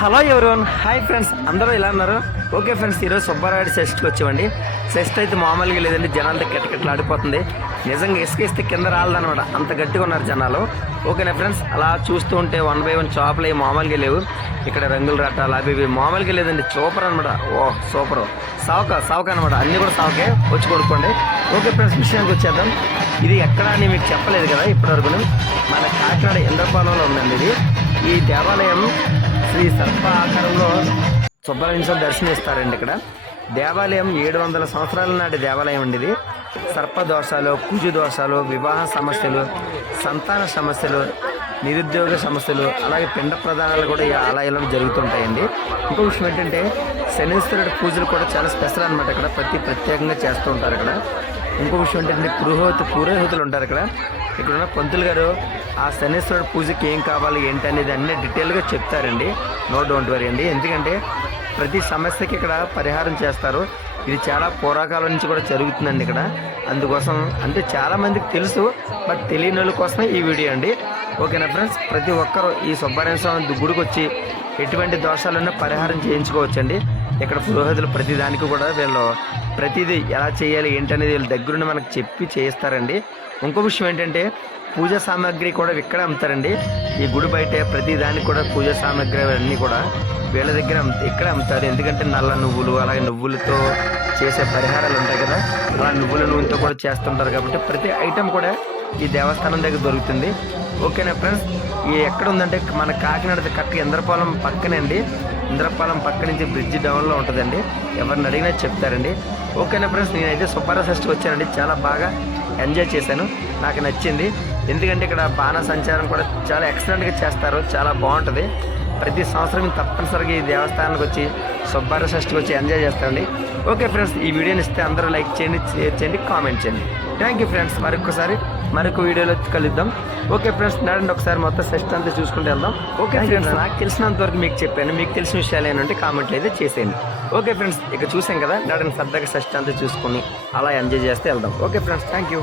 Hello everyone hi friends అందరూ ఇలా ఉన్నారు? ఓకే ఫ్రెండ్స్ ఈరోజు సుబ్బారాయుడు సెస్ట్కి వచ్చామండి సెస్ట్ అయితే మామూలుగా లేదండి జనాలతో కిటకిటలు నిజంగా ఇసుక ఇస్తే కింద రాలదనమాట అంత గట్టిగా ఉన్నారు జనాలు. ఓకేనా ఫ్రెండ్స్ అలా చూస్తూ ఉంటే వన్ బై వన్ షాపులు అవి మామూలుగా లేవు. ఇక్కడ రంగులు రట్టాలు అవి ఇవి మామూలుగా లేదండి సూపర్ అనమాట ఓ సూపర్. సావక సావక అనమాట అన్నీ కూడా సావకే. వచ్చి కొనుక్కోండి. ఓకే ఫ్రెండ్స్ విషయానికి వచ్చేద్దాం. ఇది ఎక్కడ అని మీకు చెప్పలేదు కదా ఇప్పటివరకు మన కాకినాడ ఇంద్రపాలెంలో ఉందండి ఇది. ఈ దేవాలయం శ్రీ సర్ప ఆకారంలో సుబ్రహ్మణ్య దర్శనమిస్తారండి ఇక్కడ. దేవాలయం ఏడు వందల సంవత్సరాల నాటి దేవాలయం అండి ఇది. సర్ప దోషాలు కుజు దోషాలు వివాహ సమస్యలు సంతాన సమస్యలు నిరుద్యోగ సమస్యలు అలాగే పిండ ప్రదానాలు కూడా ఈ ఆలయంలో జరుగుతుంటాయండి. ఇంకో విషయం ఏంటంటే శనీశ్వరుడి పూజలు కూడా చాలా స్పెషల్ అనమాట ఇక్కడ. ప్రతి ప్రత్యేకంగా చేస్తూ ఉంటారు ఇక్కడ. ఇంకో విషయం ఏంటంటే పురోహిత పురోహితులు ఉంటారు ఇక్కడ. ఇక్కడ ఉన్న పంతులు గారు ఆ శనీశ్వరుడు పూజకి ఏం కావాలి ఏంటి అనేది అన్ని డీటెయిల్గా చెప్తారండి. నో డోంట్ వరీ అండి. ఎందుకంటే ప్రతి సమస్యకి ఇక్కడ పరిహారం చేస్తారు. ఇది చాలా పూర్వకాలం నుంచి కూడా జరుగుతుందండి ఇక్కడ. అందుకోసం అంటే చాలామందికి తెలుసు బట్ తెలియని వాళ్ళ కోసమే ఈ వీడియో అండి. ఓకేనా ఫ్రెండ్స్? ప్రతి ఒక్కరూ ఈ సుబ్బారాయణ స్వామి గుడికి వచ్చి ఎటువంటి దోషాలున్నా పరిహారం చేయించుకోవచ్చండి. ఇక్కడ పురోహితులు ప్రతి దానికి కూడా వీళ్ళు ప్రతిదీ ఎలా చేయాలి ఏంటనేది వీళ్ళ దగ్గరుండి మనకు చెప్పి చేయిస్తారండి. ఇంకో విషయం ఏంటంటే పూజా సామాగ్రి కూడా ఇక్కడ అమ్ముతారండి. ఈ గుడి బయట ప్రతి దానికి కూడా పూజా సామాగ్రి అన్నీ కూడా వీళ్ళ దగ్గర ఇక్కడ అమ్ముతారు. ఎందుకంటే నల్ల నువ్వులు అలాగే నువ్వులతో చేసే పరిహారాలు ఉంటాయి కదా అలా నువ్వుల నూనెతో కూడా చేస్తుంటారు కాబట్టి ప్రతి ఐటెం కూడా ఈ దేవస్థానం దగ్గర దొరుకుతుంది. ఓకేనా ఫ్రెండ్స్? ఈ ఎక్కడ ఉందంటే మన కాకినాడ కరెక్ట్ ఇంద్రపాలెం పక్కనే అండి. ఇంద్రపాలెం పక్క నుంచి బ్రిడ్జ్ డౌన్లో ఉంటుందండి. ఎవరిని అడిగినా చెప్తారండి. ఓకేనా ఫ్రెండ్స్ నేనైతే సుబ్బారా ఫెస్ట్కి వచ్చానండి. చాలా బాగా ఎంజాయ్ చేశాను. నాకు నచ్చింది. ఎందుకంటే ఇక్కడ బాణ సంచారం కూడా చాలా ఎక్సలెంట్గా చేస్తారు. చాలా బాగుంటుంది. ప్రతి సంవత్సరం తప్పనిసరిగా ఈ దేవస్థానానికి వచ్చి సుబ్బారా షష్ఠికి వచ్చి ఎంజాయ్ చేస్తానండి ఓకే ఫ్రెండ్స్ ఈ వీడియోని ఇస్తే అందరూ లైక్ చేయండి షేర్ చేయండి కామెంట్ చేయండి. థ్యాంక్ యూ ఫ్రెండ్స్ మరొకసారి మరొక వీడియోలో కలుద్దాం. ఓకే ఫ్రెండ్స్ నడండి ఒకసారి మొత్తం సెస్ట్ అంతా చూసుకుంటూ వెళ్దాం. ఓకే ఫ్రెండ్స్ నాకు తెలిసినంత వరకు మీకు చెప్పాను. మీకు తెలిసిన విషయాలు ఏంటంటే కామెంట్లు అయితే చేసేయండి. ఓకే ఫ్రెండ్స్ ఇక చూసాం కదా నడండి సరదాగా సెస్ట్ అంతా చూసుకొని అలా ఎంజాయ్ చేస్తే వెళ్దాం. Okay friends thank you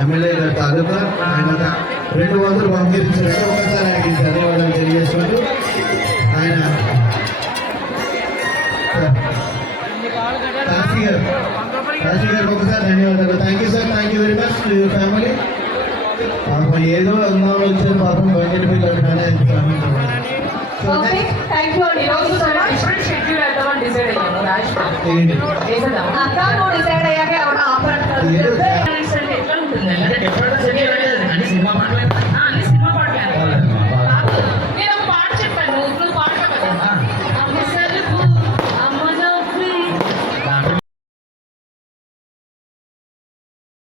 MLA గారి తాలూకా ఆయన రెండు వందలు పంపించినట్టు ఒకసారి ఆయనకి ధన్యవాదాలు తెలియజేసుకుంటూ ఆయన కాశీ గారు కాశీ గారికి ఒకసారి ధన్యవాదాలు. Thank you sir thank you very much to your family పాపం ఏదో అన్నా వచ్చారు పాపం బయట family so okay thank you అండి. రోజు డిఫరెంట్ షెడ్యూల్ వేద్దామని డిసైడ్ అక్క నువ్వు అయ్యాక ఆఫర్ ఏదో